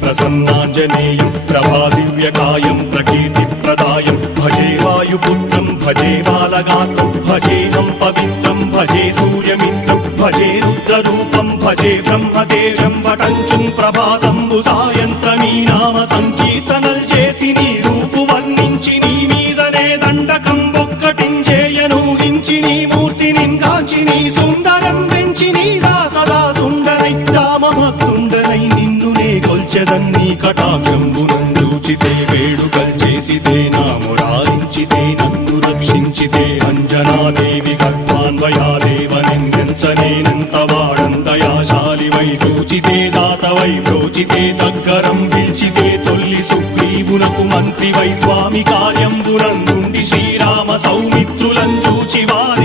प्रसन्नाञ्जनेयं प्रभादिव्यकायं प्रकीर्तिप्रदायं भजे वायुपुत्रं भजे बालगात्रं भजेहं पवित्रं भजे सूर्यमित्रं भजे रुद्ररूपं भजे ब्रह्मदेवं वटञ्चं ప్రభాతంబు సాయంత్రమీ నామ సంకీర్తనల్ చేసి నీ రూపు వర్ణించి నీ మీదనే దండకం ఒక్కటించేయను హించి నీ మూర్తిని గాంచి నీ సుందరం పెంచి నీ దాసదా సుందరై రామభక్తుండనై నిన్నునే కొల్చెదన్ని కటాక్షంబునందూచితే వేడుకల్ చేసితే నా మురారించితే నన్ను రక్షించితే అంజనాదేవి కర్మాన్వయాదేవ నిన్నెంచనేనంత వాడంతయాశాలివై చూచితే దాతవై ప్రోచితే దగ్గరం పిలిచితే తొల్లి సుగ్రీవునకు మంత్రివై స్వామి కార్యంబునందుండి శ్రీరామ సౌమిత్రులం చూచి వారి